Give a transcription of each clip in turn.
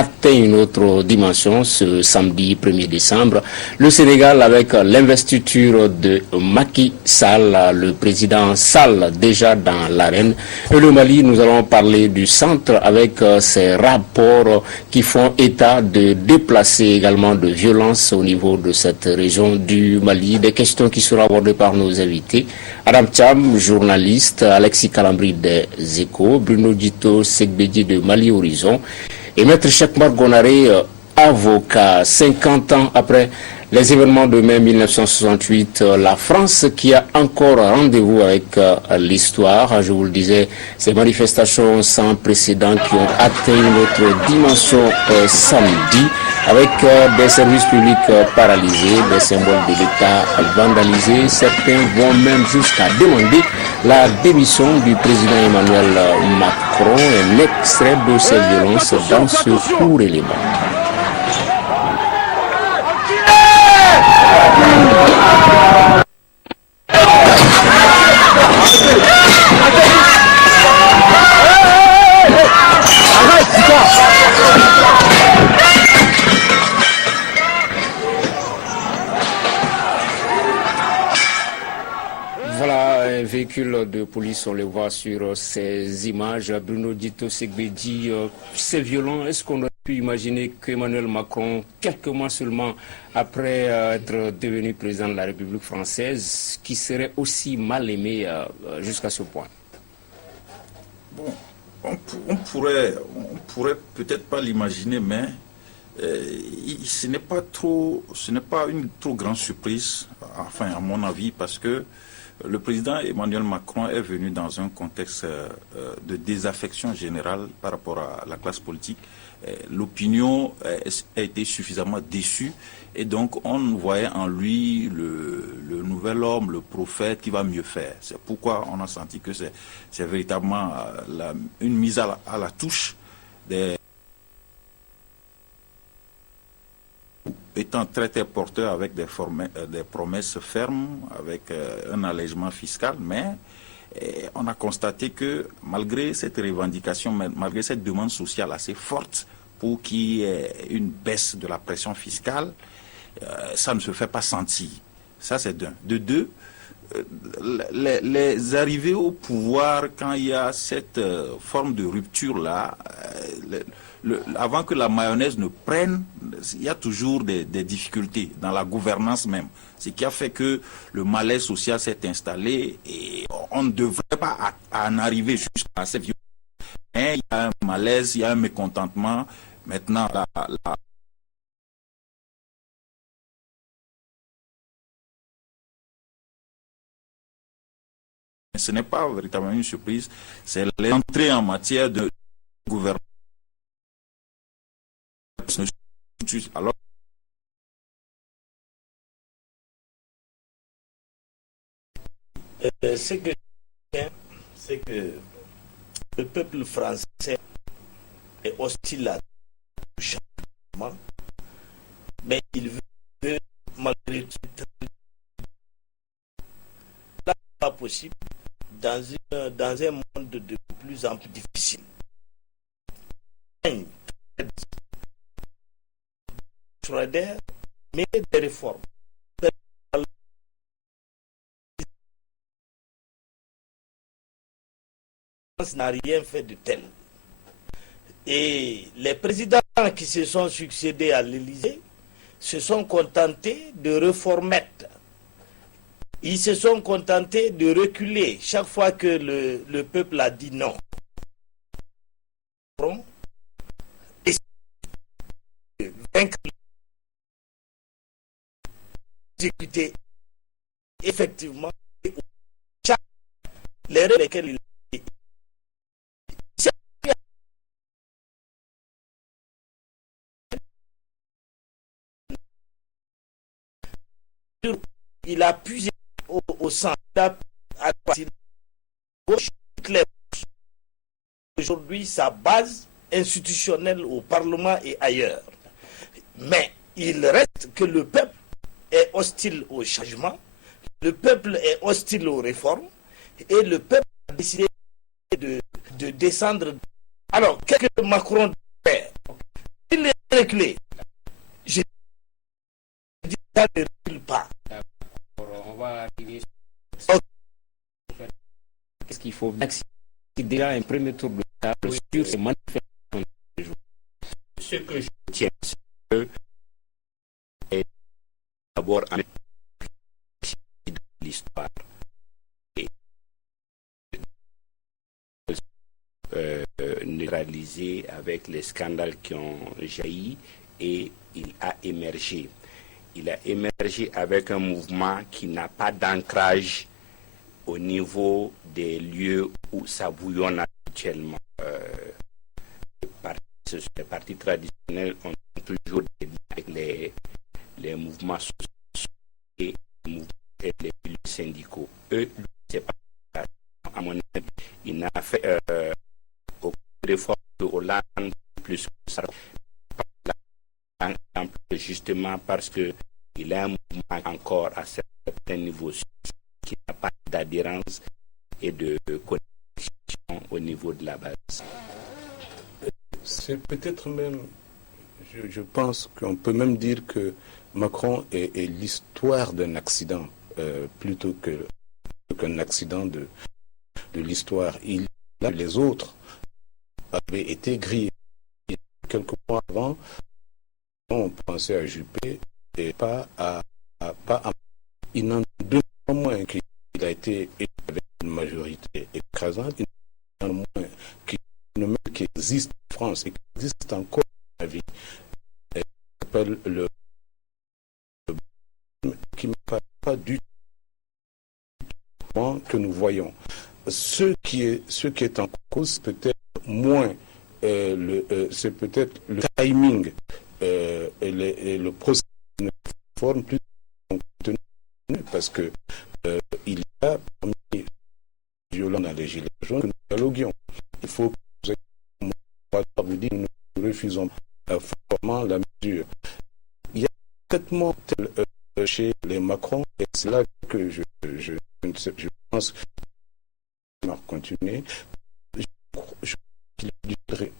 atteint une autre dimension ce samedi 1er décembre. Le Sénégal avec l'investiture de Macky Sall, le président Sall déjà dans l'arène. Et le Mali, nous allons parler du centre avec ses rapports qui font état de déplacer également de violence au niveau de cette région du Mali. Des questions qui seront abordées par nos invités. Adam Cham, journaliste, Alexis Calambri des Échos, Bruno Dito Segbedi de Mali Horizon et Maître Chekmar Gonaré, avocat. 50 ans après les événements de mai 1968, la France qui a encore rendez-vous avec l'histoire. Je vous le disais, ces manifestations sans précédent qui ont atteint notre dimension samedi, avec des services publics paralysés, des symboles de l'État vandalisés. Certains vont même jusqu'à demander la démission du président Emmanuel Macron. Un extrait de ces violences dans ce court élément. Voilà un véhicule de police, on le voit sur ces images. Bruno Dito Segbedi, c'est violent. Est-ce qu'on aurait pu imaginer qu'Emmanuel Macron, quelques mois seulement après être devenu président de la République française, qui serait aussi mal aimé jusqu'à ce point? Bon, on pourrait peut-être pas l'imaginer, mais ce n'est pas une trop grande surprise, enfin à mon avis, parce que le président Emmanuel Macron est venu dans un contexte de désaffection générale par rapport à la classe politique. L'opinion a été suffisamment déçue et donc on voyait en lui le nouvel homme, le prophète qui va mieux faire. C'est pourquoi on a senti que c'est véritablement une mise à la touche des étant très porteur avec des promesses fermes, avec un allègement fiscal, mais on a constaté que malgré cette revendication, malgré cette demande sociale assez forte pour qu'il y ait une baisse de la pression fiscale, ça ne se fait pas sentir. Ça, c'est d'un. De deux, les arrivées au pouvoir, quand il y a cette forme de rupture-là, avant que la mayonnaise ne prenne, il y a toujours des difficultés dans la gouvernance même. Ce qui a fait que le malaise social s'est installé et on ne devrait pas en arriver jusqu'à cette violence. Mais il y a un malaise, il y a un mécontentement. Maintenant, ce n'est pas véritablement une surprise, c'est l'entrée en matière de gouvernement. Alors, ce que j'aime, c'est que le peuple français est hostile à tout changement, mais il veut malgré tout pas possible dans un monde de plus en plus difficile. Mais des réformes. N'a rien fait de tel. Et les présidents qui se sont succédés à l'Élysée se sont contentés de reformettes. Ils se sont contentés de reculer chaque fois que le peuple a dit non. Et vaincre, exécuter effectivement les règles lesquelles il il a puisé au centre, à gauche, aujourd'hui sa base institutionnelle au Parlement et ailleurs. Mais il reste que le peuple est hostile au changement, le peuple est hostile aux réformes, et le peuple a décidé de descendre. Alors, qu'est-ce que Macron doit faire? Il reculer. Je dis ça ne recule pas. On va arriver qu'est-ce qu'il faut déjà un premier tour de table sur ces manifestations de jour. Ce que je tiens, c'est que d'abord en l'histoire et neutralisé avec les scandales qui ont jailli, et il a émergé. Il a émergé avec un mouvement qui n'a pas d'ancrage au niveau des lieux où ça bouillonne habituellement. Les partis traditionnels ont toujours des liens avec les mouvements sociaux et les milieux syndicaux. Eux, c'est pas à mon avis, il n'a fait aucune réforme de Hollande plus que ça, justement parce qu'il a un mouvement encore à certains niveaux qui n'a pas d'adhérence et de connexion au niveau de la base. C'est peut-être même, je pense qu'on peut même dire que Macron est l'histoire d'un accident plutôt qu'un accident de l'histoire. Les autres avaient été grillés. Quelques mois avant, on pensait à Juppé et pas à il n'en deux moins qu'il a été élu avec une majorité écrasante, il n'en moins qu'il qui existe en France et qui existe encore dans la vie, s'appelle le qui ne parle pas du tout que nous voyons. Ce qui est en cause, peut-être moins, c'est peut-être le timing et le processus de réforme plus contenu, parce que il y a parmi violents dans les gilets jaunes que nous dialoguions. Il faut que vous dites nous refusons fortement la mesure. Il y a un traitement tel chez les Macron, et c'est là que je pense qu'il va continuer. Je dirais,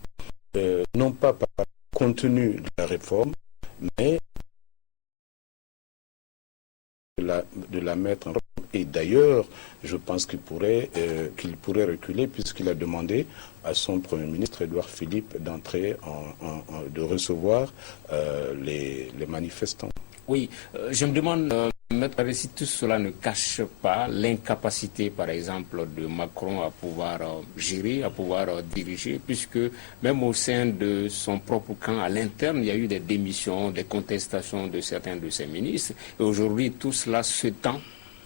non pas par le contenu de la réforme, mais de la mettre en réforme. Et d'ailleurs, je pense qu'il pourrait reculer, puisqu'il a demandé à son Premier ministre, Édouard Philippe, d'entrer, de recevoir les manifestants. Oui, je me demande, Maître, si tout cela ne cache pas l'incapacité, par exemple, de Macron à pouvoir gérer, à pouvoir diriger, puisque même au sein de son propre camp, à l'interne, il y a eu des démissions, des contestations de certains de ses ministres. Et aujourd'hui, tout cela se tend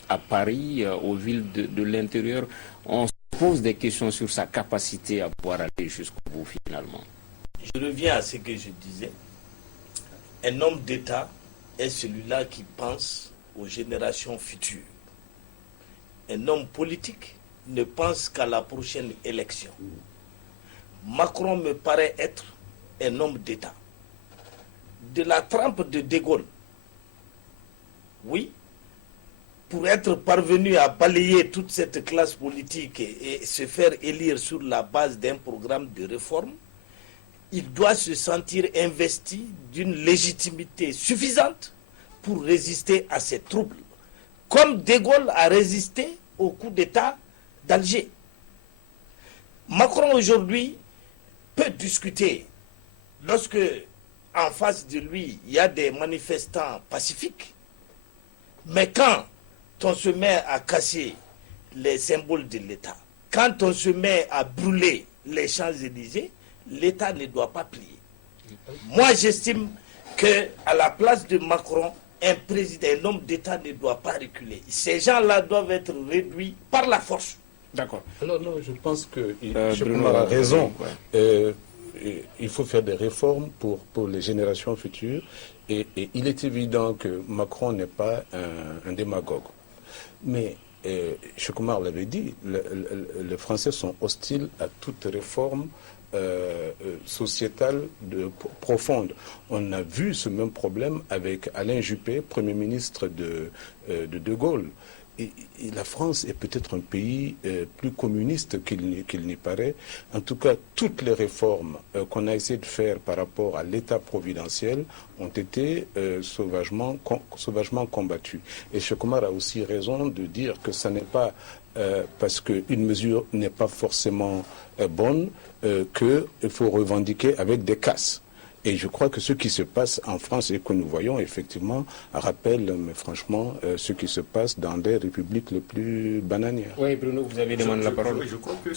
à Paris, aux villes de l'intérieur. On se pose des questions sur sa capacité à pouvoir aller jusqu'au bout, finalement. Je reviens à ce que je disais. Un homme d'État est celui-là qui pense aux générations futures. Un homme politique ne pense qu'à la prochaine élection. Macron me paraît être un homme d'État. De la trempe de De Gaulle, oui, pour être parvenu à balayer toute cette classe politique et se faire élire sur la base d'un programme de réforme, il doit se sentir investi d'une légitimité suffisante pour résister à ces troubles, comme De Gaulle a résisté au coup d'État d'Alger. Macron aujourd'hui peut discuter lorsque en face de lui il y a des manifestants pacifiques, mais quand on se met à casser les symboles de l'État, quand on se met à brûler les Champs-Élysées, l'État ne doit pas plier. Moi, j'estime qu'à la place de Macron, un président, un homme d'État ne doit pas reculer. Ces gens-là doivent être réduits par la force. D'accord. Alors non, je pense que Bruno a raison. Ouais. Il faut faire des réformes pour les générations futures. Et il est évident que Macron n'est pas un démagogue. Mais Chekoumar l'avait dit, les Français sont hostiles à toute réforme sociétale profonde. On a vu ce même problème avec Alain Juppé, Premier ministre de Gaulle. la France est peut-être un pays plus communiste qu'il n'y paraît. En tout cas, toutes les réformes qu'on a essayé de faire par rapport à l'État providentiel ont été sauvagement combattues. Et Cheikh Oumar a aussi raison de dire que ce n'est pas parce qu'une mesure n'est pas forcément bonne qu'il faut revendiquer avec des casses. Et je crois que ce qui se passe en France et que nous voyons effectivement rappelle, mais franchement, ce qui se passe dans les républiques les plus bananières. Oui, Bruno, vous avez demandé la parole. Je crois que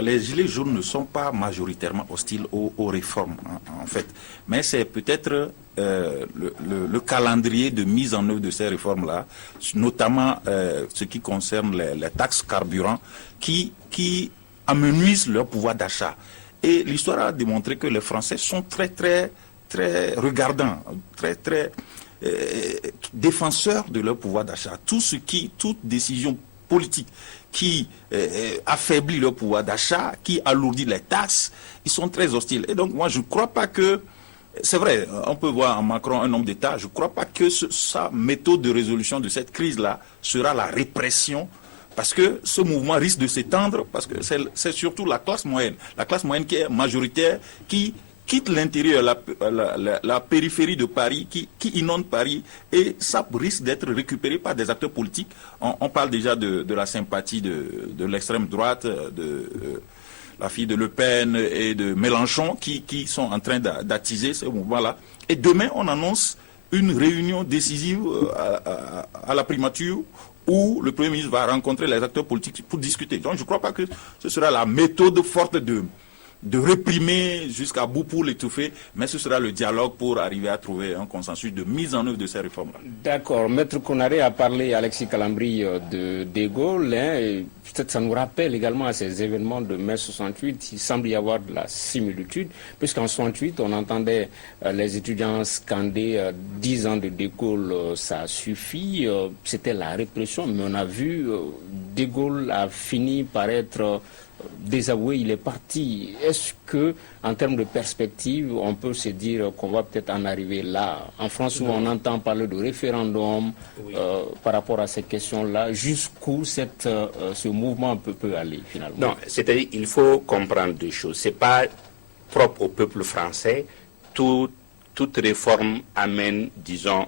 les Gilets jaunes ne sont pas majoritairement hostiles aux réformes, en fait. Mais c'est peut-être le calendrier de mise en œuvre de ces réformes-là, notamment ce qui concerne les taxes carburant, qui amenuisent leur pouvoir d'achat. Et l'histoire a démontré que les Français sont très regardants, très défenseurs de leur pouvoir d'achat. Toute décision politique qui affaiblit leur pouvoir d'achat, qui alourdit les taxes, ils sont très hostiles. Et donc moi je ne crois pas que, c'est vrai, on peut voir en Macron un homme d'État, je ne crois pas que sa méthode de résolution de cette crise-là sera la répression. Parce que ce mouvement risque de s'étendre, parce que c'est surtout la classe moyenne qui est majoritaire, qui quitte l'intérieur, la périphérie de Paris, qui inonde Paris, et ça risque d'être récupéré par des acteurs politiques. On parle déjà de la sympathie de l'extrême droite, de la fille de Le Pen et de Mélenchon, qui sont en train d'attiser ce mouvement-là. Et demain, on annonce une réunion décisive à la primature, où le Premier ministre va rencontrer les acteurs politiques pour discuter. Donc je ne crois pas que ce sera la méthode forte de réprimer jusqu'à bout pour l'étouffer, mais ce sera le dialogue pour arriver à trouver un consensus de mise en œuvre de ces réformes-là. D'accord. Maître Konaré a parlé, Alexis Calambri, de Gaulle. Et peut-être ça nous rappelle également à ces événements de mai 68. Il semble y avoir de la similitude, puisqu'en 68, on entendait les étudiants scander 10 ans de De Gaulle, ça suffit. C'était la répression, mais on a vu De Gaulle a fini par être désavoué, il est parti. Est-ce que, en termes de perspective, on peut se dire qu'on va peut-être en arriver là, en France où on entend parler de référendum par rapport à ces questions-là, jusqu'où ce mouvement peut aller finalement? Non, c'est-à-dire il faut comprendre deux choses. C'est pas propre au peuple français. Toute réforme amène, disons,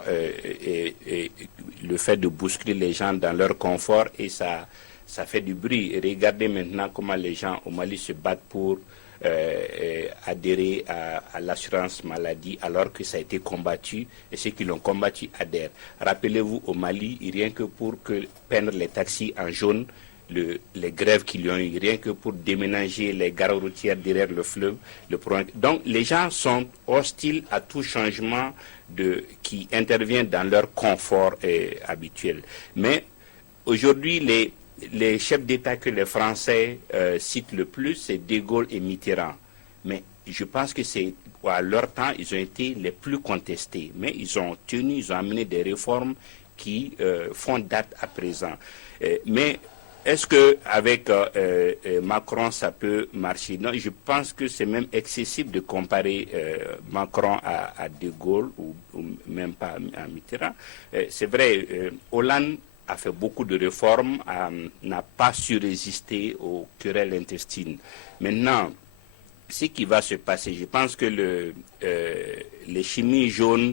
le fait de bousculer les gens dans leur confort, et ça fait du bruit. Regardez maintenant comment les gens au Mali se battent pour adhérer à l'assurance maladie, alors que ça a été combattu, et ceux qui l'ont combattu adhèrent. Rappelez-vous, au Mali, rien que pour peindre les taxis en jaune, les grèves qu'il y a eu, rien que pour déménager les gares routières derrière le fleuve. Donc les gens sont hostiles à tout changement qui intervient dans leur confort habituel. Mais aujourd'hui, les chefs d'État que les Français citent le plus, c'est De Gaulle et Mitterrand. Mais je pense que à leur temps, ils ont été les plus contestés. Mais ils ont amené des réformes qui font date à présent. Mais est-ce qu'avec Macron, ça peut marcher? Non, je pense que c'est même excessif de comparer Macron à De Gaulle ou même pas à Mitterrand. C'est vrai, Hollande a fait beaucoup de réformes, n'a pas su résister aux querelles intestines. Maintenant, ce qui va se passer, je pense que les chimies jaunes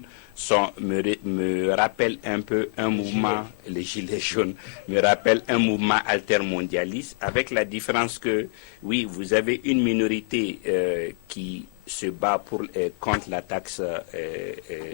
me rappellent un peu un mouvement, les gilets jaunes me rappellent un mouvement altermondialiste, avec la différence que, oui, vous avez une minorité qui se bat contre la taxe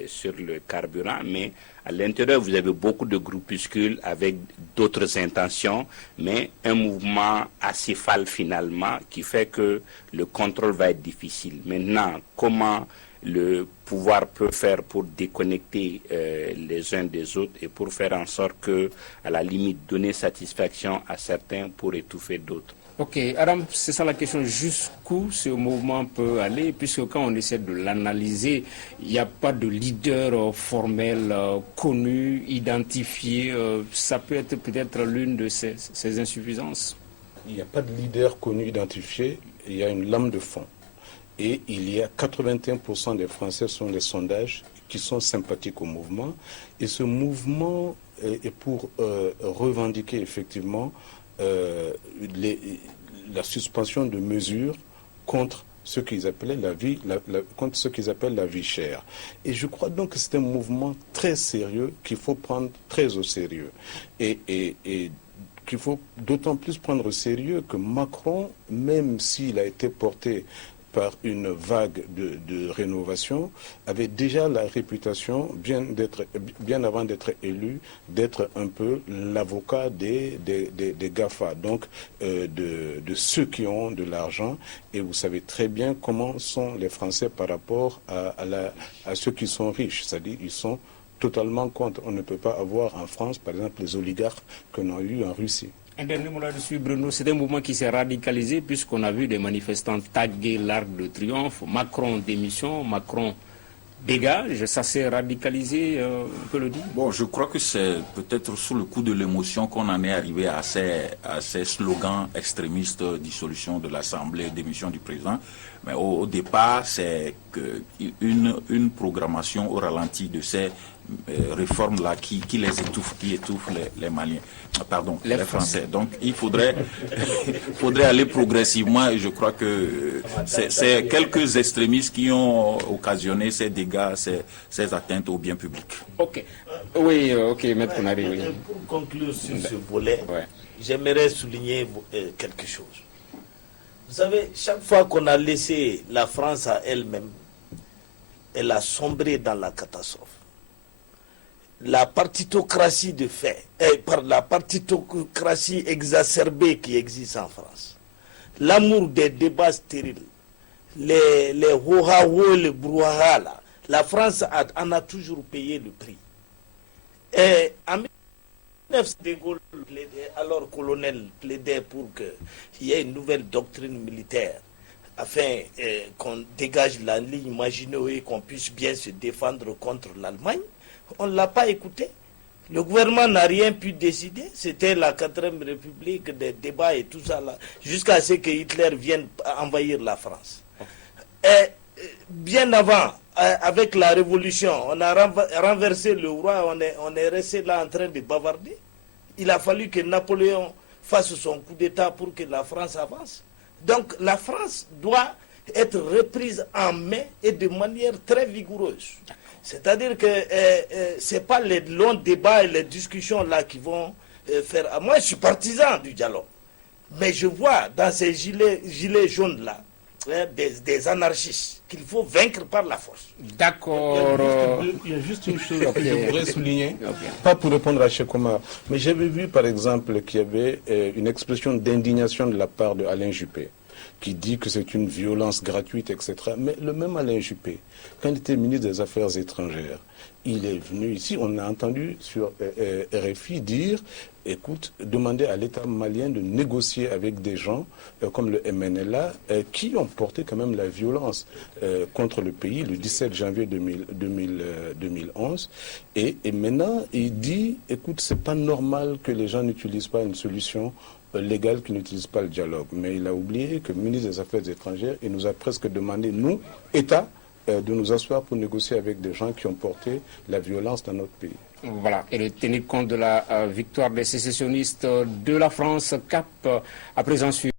sur le carburant, mais à l'intérieur, vous avez beaucoup de groupuscules avec d'autres intentions, mais un mouvement acéphale finalement qui fait que le contrôle va être difficile. Maintenant, comment le pouvoir peut faire pour déconnecter les uns des autres et pour faire en sorte que, à la limite, donner satisfaction à certains pour étouffer d'autres? Ok, Adam, c'est ça la question, jusqu'où ce mouvement peut aller, puisque quand on essaie de l'analyser, il n'y a pas de leader formel, connu, identifié. Ça peut être peut-être l'une de ces insuffisances. Il n'y a pas de leader connu, identifié, il y a une lame de fond. Et il y a 81% des Français, sont les sondages, qui sont sympathiques au mouvement. Et ce mouvement et pour revendiquer effectivement la suspension de mesures contre ce qu'ils appelaient contre ce qu'ils appellent la vie chère. Et je crois donc que c'est un mouvement très sérieux qu'il faut prendre très au sérieux. Et qu'il faut d'autant plus prendre au sérieux que Macron, même s'il a été porté par une vague de rénovation, avait déjà la réputation, bien avant d'être élu, d'être un peu l'avocat des GAFA, donc de ceux qui ont de l'argent. Et vous savez très bien comment sont les Français par rapport à ceux qui sont riches, c'est-à-dire ils sont totalement contre. On ne peut pas avoir en France, par exemple, les oligarques qu'on a eu en Russie. Un dernier mot là-dessus, Bruno. C'est un mouvement qui s'est radicalisé puisqu'on a vu des manifestants taguer l'Arc de Triomphe. Macron démission, Macron dégage. Ça s'est radicalisé, on peut le dire? Bon, je crois que c'est peut-être sous le coup de l'émotion qu'on en est arrivé à ces slogans extrémistes, dissolution de l'Assemblée, démission du président. Mais au départ, c'est une programmation au ralenti de ces réformes-là qui les étouffent, qui étouffent les Maliens, pardon, les Français. Donc il faudrait aller progressivement et je crois que c'est quelques extrémistes qui ont occasionné ces dégâts, ces atteintes au bien public. Ok. Oui, ok, Maître Konaré, oui. Pour conclure sur ce volet, j'aimerais souligner quelque chose. Vous savez, chaque fois qu'on a laissé la France à elle-même, elle a sombré dans la catastrophe. La partitocratie de fait, par la partitocratie exacerbée qui existe en France, l'amour des débats stériles, les ho-ha-ho, les brouhaha, là, la France en a toujours payé le prix. Et en 1900, De Gaulle, alors colonel, plaidait pour qu'il y ait une nouvelle doctrine militaire afin qu'on dégage la ligne Maginot et qu'on puisse bien se défendre contre l'Allemagne. On ne l'a pas écouté. Le gouvernement n'a rien pu décider. C'était la 4e République, des débats et tout ça, là, jusqu'à ce que Hitler vienne envahir la France. Et bien avant, avec la Révolution, on a renversé le roi, on est resté là en train de bavarder. Il a fallu que Napoléon fasse son coup d'État pour que la France avance. Donc la France doit être reprise en main et de manière très vigoureuse. C'est-à-dire que ce n'est pas les longs débats et les discussions là qui vont faire... Moi, je suis partisan du dialogue. Mais je vois dans ces gilets jaunes là, des anarchistes qu'il faut vaincre par la force. D'accord. Il y a juste une chose que je voudrais souligner, pas pour répondre à Cheikh Oumar, mais j'avais vu par exemple qu'il y avait une expression d'indignation de la part de Alain Juppé, qui dit que c'est une violence gratuite, etc. Mais le même Alain Juppé, quand il était ministre des Affaires étrangères, il est venu ici, on a entendu sur RFI dire, écoute, demander à l'État malien de négocier avec des gens comme le MNLA qui ont porté quand même la violence contre le pays le 17 janvier 2011. Et maintenant, il dit, écoute, c'est pas normal que les gens n'utilisent pas une solution légale, qui n'utilise pas le dialogue. Mais il a oublié que le ministre des Affaires étrangères, il nous a presque demandé, nous, État, de nous asseoir pour négocier avec des gens qui ont porté la violence dans notre pays. Voilà, et de tenir compte de la victoire des sécessionnistes de la France, cap à présent sur